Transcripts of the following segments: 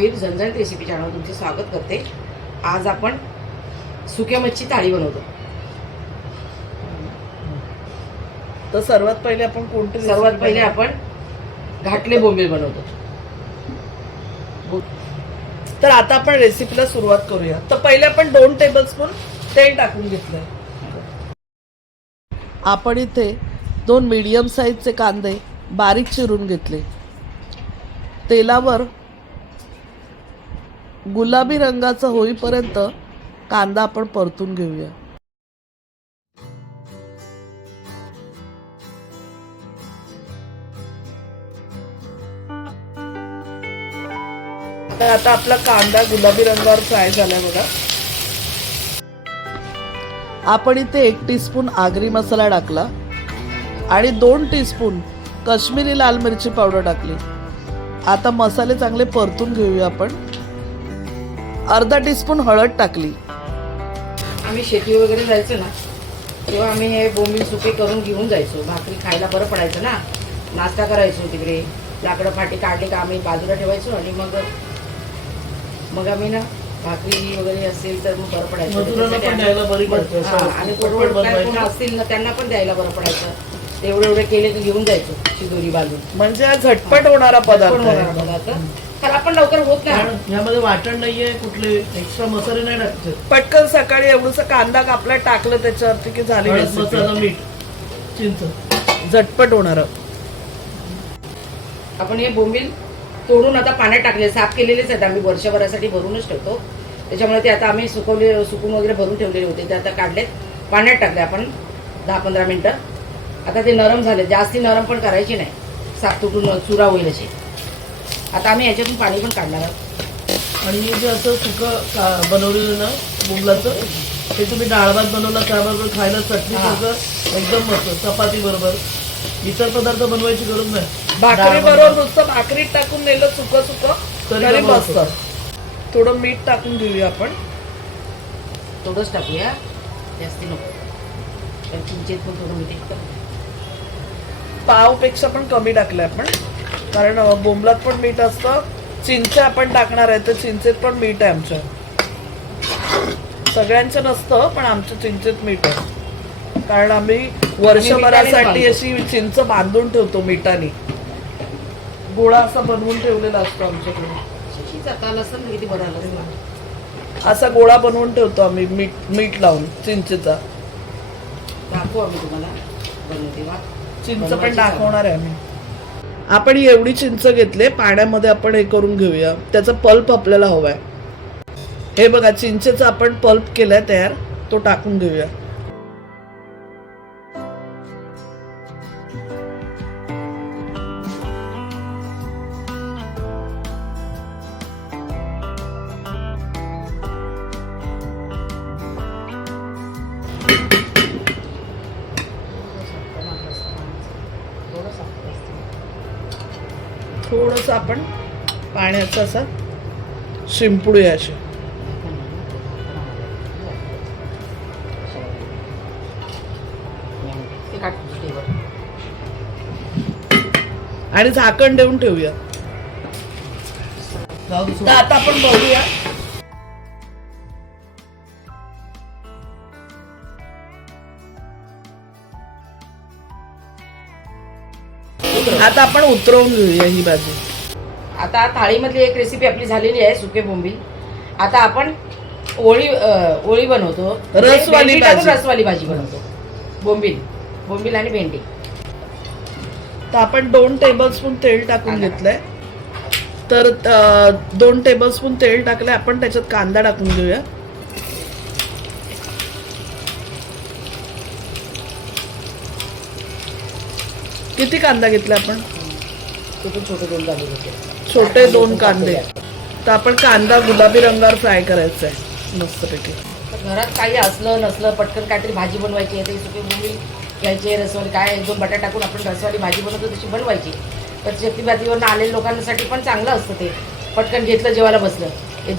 होईल. झणझणीत recipe channel तुमचे स्वागत करते. आज आपण सुक्या मच्छी थाळी बनवतो. तर सर्वात पहिले आपण कोणते सर्वात पहिले आपण घाटले बोंबील बनवतो. तर आता आपण रेसिपीला सुरुवात करूया. तर पहिले आपण दोन टेबल स्पून तेल टाकून घेतलंय. आपण इथे दोन मीडियम साईजचे कांदे बारीक चिरून घेतले. तेलावर गुलाबी रंगाचा होईपर्यंत कांदा आपण परतून घेऊया. तर आता आपला कांदा गुलाबी रंगावर फ्राय झालाय बघा. आपण इथे एक टीस्पून आगरी मसाला टाकला आणि दोन टीस्पून काश्मीरी लाल मिरची पावडर टाकली. आता मसाले चांगले परतून घेऊया आपण. अर्धा टीस्पून हळद टाकली. आम्ही शेती वगैरे जायचो ना तेव्हा आम्ही हे बोंबील सुके करून घेऊन जायचो. भाकरी खायला बरं पडायचं ना. नाश्ता करायचो तिकडे. लाकडं फाटी काढले का आम्ही बाजूला ठेवायचो आणि मग मग आम्ही ना भाकरी वगैरे असेल तर मग बरं पडायचं. आणि कोण. असतील ना त्यांना पण द्यायला बरं पडायचं. ते एवढे एवढे केले की घेऊन जायचो शिदोरी बाजून. म्हणजे झटपट होणारा पदार्थ पदार्थ. त्याला आपण लवकर होत नाही. यामध्ये वाटण नाहीये कुठले एक्स्ट्रा मसाले नाही टाकते पटकन सकाळी एवढंसं कांदा कापला टाकलं त्याच्यावरती की झाली. मसाला मीठ चिंच. झटपट होणार. आपण हे बोंबील तोडून आता पाण्यात टाकले साफ केलेलेच आहेत आम्ही वर्षभरासाठी भरूनच ठेवतो. त्याच्यामुळे ते आता आम्ही सुकवले सुकून वगैरे भरून ठेवलेले होते ते आता काढलेत. पाण्यात टाकले आपण दहा पंधरा मिनटं. आता ते नरम झाले जास्ती नरम पण करायचे नाही. साफ तुटून चुरा होईल असे आता आम्ही याच्यातून पाणी पण काढणार आहोत. आणि हे जे असं सुकं बनवलेलं ना बोंबलाचं ते तुम्ही डाळ भात बनवला त्याबरोबर खायला चटणी. सारखं एकदम मस्त चपाती बरोबर. इतर पदार्थ बनवायची गरज नाही. भाकरी बरोबर. नुसतं भाकरी टाकून नेलं सुक सुक तरी बसत थोडं मीठ टाकून घेऊया आपण. थोडंच टाकूया. जास्ती नको. कारण चिंचेत पण थोडं मीठ पावपेक्षा पण कमी टाकलंय आपण. कारण बोंबलात पण मीठ असतं चिंच आपण टाकणार आहे तर चिंचेत पण मीठ आहे आमच्या सगळ्यांचं नसतं पण आमच्या चिंचेत मीठ आहे. कारण आम्ही वर्षभरासाठी. अशी चिंच बांधून ठेवतो मिठाने. गोळा असा बनवून ठेवलेला असतो आमच्याकडे. असा गोळा बनवून ठेवतो आम्ही मीठ मीठ लावून चिंचेचा. दाखवू आम्ही तुम्हाला. चिंच पण दाखवणार आहे आम्ही. आपण ही एवढी चिंच घेतले पाण्यामध्ये आपण हे करून घेऊया. त्याचा पल्प आपल्याला हवा आहे हे बघा चिंचेचा आपण पल्प केलाय तयार तो टाकून घेऊया. थोडस आपण पाण्याचा असा शिंपडूया असे आणि झाकण देऊन ठेवूया. आता आपण बघूया. आता आपण उतरवून घेऊया ही बाजू. आता थाळीमधली एक रेसिपी आपली झालेली आहे सुके बोंबील. आता आपण ओळी ओळी बनवतो. रसवाली. रसवाली भाजी बनवतो. बोंबील. बोंबील आणि भेंडी. तर आपण दोन टेबलस्पून तेल टाकून कांदा. घेतलंय. तर दोन टेबलस्पून तेल टाकलंय. आपण त्याच्यात कांदा टाकून घेऊया. किती कांदा घेतला आपण? छोटे दोन झाले होते छोटे दोन कांदे. तर आपण कांदा गुलाबी रंगावर फ्राय करायचा आहे. मस्तपैकी. घरात काही असलं नसलं पटकन काहीतरी भाजी बनवायची आहे ते सुके बोंबील घ्यायचे रसवाली काय दोन बटाटा टाकून आपण रसवाली भाजी बनवतो तशी बनवायची. तर शक्तीबाजीवरनं आलेल्या लोकांसाठी पण चांगलं असतं ते. पटकन घेतलं जेवायला बसलं.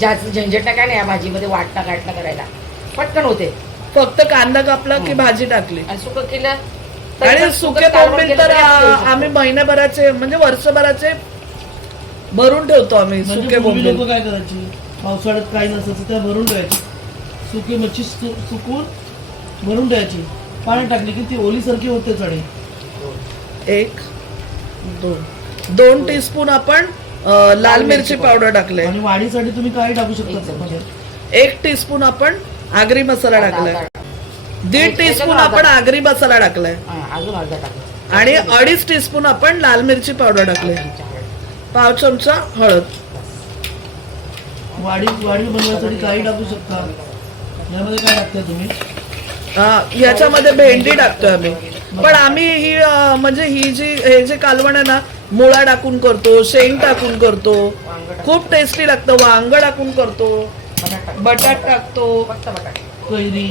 जास्त झंझट काय नाही या भाजीमध्ये वाटणं गाठणं करायला. पटकन होते. फक्त कांदा कापला की भाजी टाकली. आणि सुकं केलं आणि सुकं तर. आम्ही महिन्याभराचे म्हणजे वर्षभराचे भरून ठेवतो आम्ही म्हणजे सुके बोंबील. लोक काय करायची? पावसाळ्यात काही नसायचं त्या भरून ठेवायची. सुकी मच्छी सुकून भरून ठेवायची. पाणी टाकली की ती ओलीसारखी होते चढे एक दोन. दोन टीस्पून आपण लाल मिरची पावडर टाकले आणि वाढीसाठी तुम्ही काही टाकू शकता एक टीस्पून आपण आगरी मसाला टाकलाय. दीड टीस्पून आपण आगरी मसाला टाकलाय. आणि अडीच टीस्पून आपण लाल मिरची पावडर टाकले पाव चमचा हळद. वाढी वाढी बनवण्यासाठी काही टाकू शकता. यामध्ये काय टाकता तुम्ही? याच्यामध्ये भेंडी टाकतोय आम्ही. पण आम्ही ही अं, म्हणजे ही जी हे जे कालवण आहे ना मुळा टाकून करतो शेंग टाकून करतो. खूप टेस्टी लागतं. वांग टाकून करतो. बटाटा टाक. बटाट टाकतो. कैरी.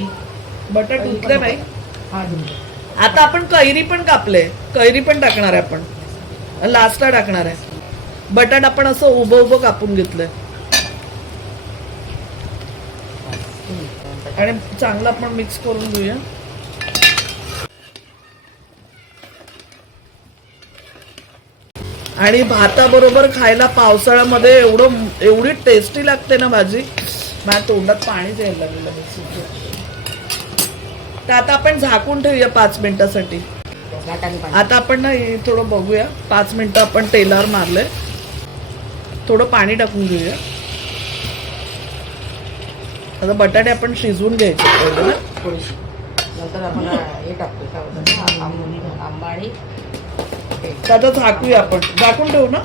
बटाट उतले नाही हा. आता आपण कैरी पण कापले कैरी पण टाकणार आहे आपण. लास्टला टाकणार आहे. बटाट आपण असं उभं उभं कापून घेतलंय. आणि चांगलं आपण मिक्स करून घेऊया. आणि भाताबरोबर खायला पावसाळ्यामध्ये एवढं एवढी टेस्टी लागते ना भाजी. माझ्या तोंडात पाणीच यायला लागलं. तर आता आपण झाकून ठेवूया पाच मिनिटासाठी. पाणी. आता आपण ना थोडं बघूया. पाच मिनिटं आपण तेलावर मारलंय. थोडं पाणी टाकून घेऊया. आता बटाटे आपण शिजवून घ्यायचे आता झाकूया आपण. झाकून ठेवू ना?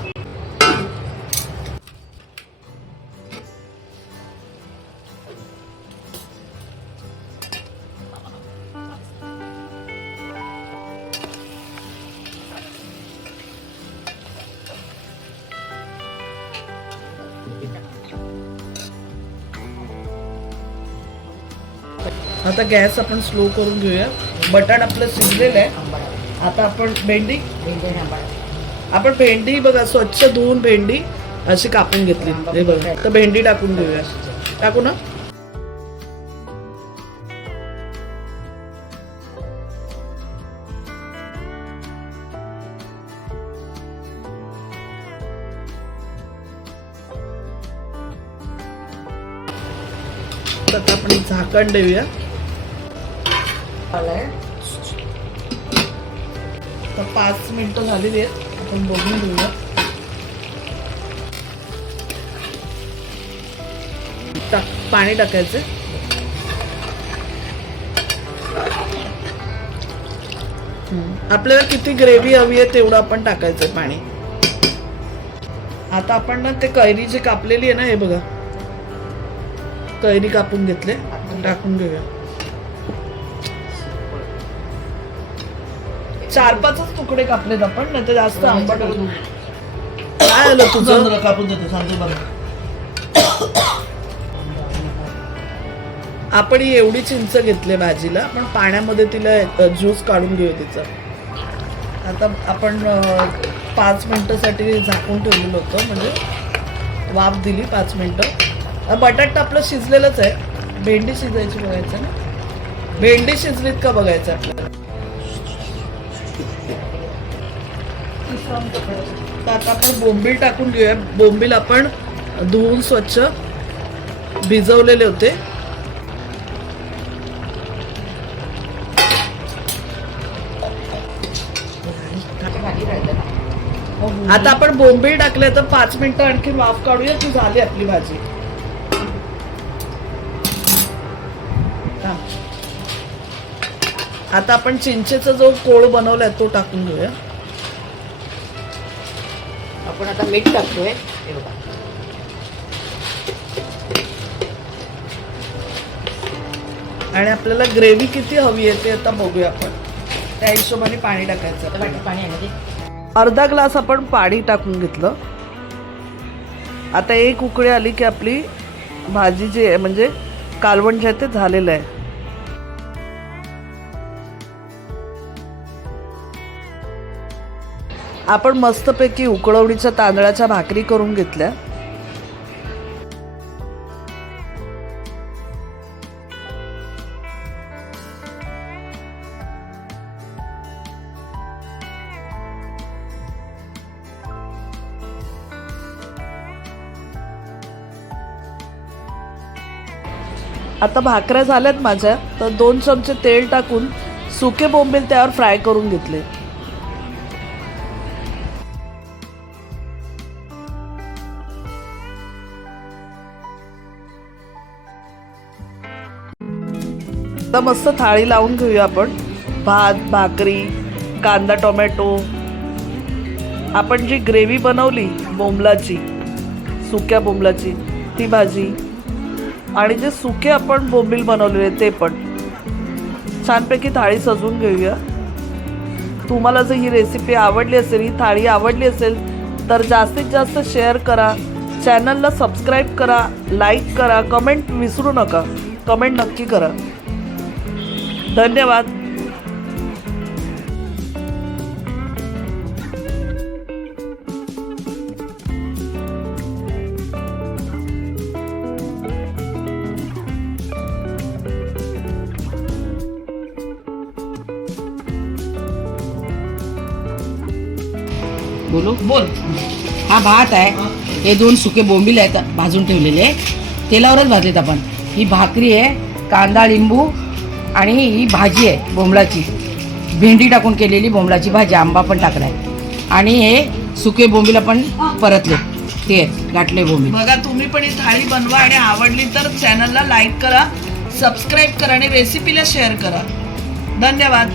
आता गॅस आपण स्लो करून घेऊया. बटाट आपलं शिजलेलं आहे. आंबा आता आपण भेंडी. आंबा आपण भेंडी बघा स्वच्छ धुवून भेंडी अशी कापून घेतली. हे बघा तर भेंडी टाकून घेऊया. टाकू ना? तर आपण झाकण देऊया आलाय. तर पाच मिनिटं झालेली आहेत. आपण बघून घेऊया. टाक पाणी टाकायचं. आपल्याला किती ग्रेव्ही हवी आहे तेवढं आपण टाकायचं पाणी. आता आपण ना ते कैरी जी कापलेली आहे ना हे बघा. कैरी कापून घेतले. टाकून घेऊया. चार पाचच तुकडे कापलेत आपण नाही तर जास्त आंबट. काय आलं तुझं? कापून देते सांगते बरं. आपण ही एवढी चिंच घेतली भाजीला आपण पाण्यामध्ये तिला ज्यूस काढून घेऊया तिचं. आता आपण अ, पाच मिनिटासाठी झाकून ठेवलेलं होतं म्हणजे वाफ दिली पाच मिनिटं. अ, बटाटा आपलं शिजलेलंच आहे. भेंडी शिजायची बघायचं ना? भेंडी शिजलीत का बघायचं आपल्याला? तर आता आपण बोंबील टाकून घेऊया. बोंबील आपण धुवून स्वच्छ भिजवलेले होते. आता आपण बोंबील टाकले तर पाच मिनिटं आणखी वाफ काढूया ती झाली आपली भाजी. आता आपण चिंचेचा जो कोळ बनवलाय तो टाकून घेऊया. आपण आता मीठ टाकतोय. हे बघा. आणि आपल्याला ग्रेव्ही किती हवी आहे ते आता बघूया आपण. त्या हिशोबाने पाणी टाकायचं. पाणी आहे अर्धा ग्लास आपण पाणी टाकून घेतलं. आता एक उकळी आली की आपली भाजी जी आहे म्हणजे कालवण जे आहे ते झालेलं आहे. आपण मस्तपैकी उकळवणीच्या तांदळाच्या भाकरी करून घेतल्या. आता भाकऱ्या झाल्यात माझ्या तर दोन चमचे तेल टाकून सुके बोंबील त्यावर फ्राय करून घेतले. आता मस्त थाळी लावून घेऊया आपण. भात भाकरी कांदा टोमॅटो. आपण जी ग्रेव्ही बनवली बोंबलाची सुक्या बोंबलाची ती भाजी. आणि जे सुके आपण बोंबील बनवलेले ते पण. छानपैकी थाळी सजवून घेऊया. तुम्हाला जर ही रेसिपी आवडली असेल ही थाळी आवडली असेल तर जास्तीत जास्त शेअर करा. चॅनलला सबस्क्राईब करा लाईक करा कमेंट विसरू नका. कमेंट नक्की करा. धन्यवाद. बोलू. बोल हा भात आहे. हे दोन सुके बोंबील आहेत भाजून ठेवलेले. तेलावरच भाजलेत आपण. ही भाकरी आहे कांदा लिंबू आणि ही भाजी आहे बोंबलाची. भेंडी टाकून केलेली बोंबलाची भाजी आंबा पण टाकलाय. आणि हे सुके बोंबील आपण परतले. ते गाठले बोंबील. बघा तुम्ही पण ही थाळी बनवा आणि आवडली तर चॅनलला लाईक करा सबस्क्राईब करा आणि रेसिपीला शेअर करा. धन्यवाद.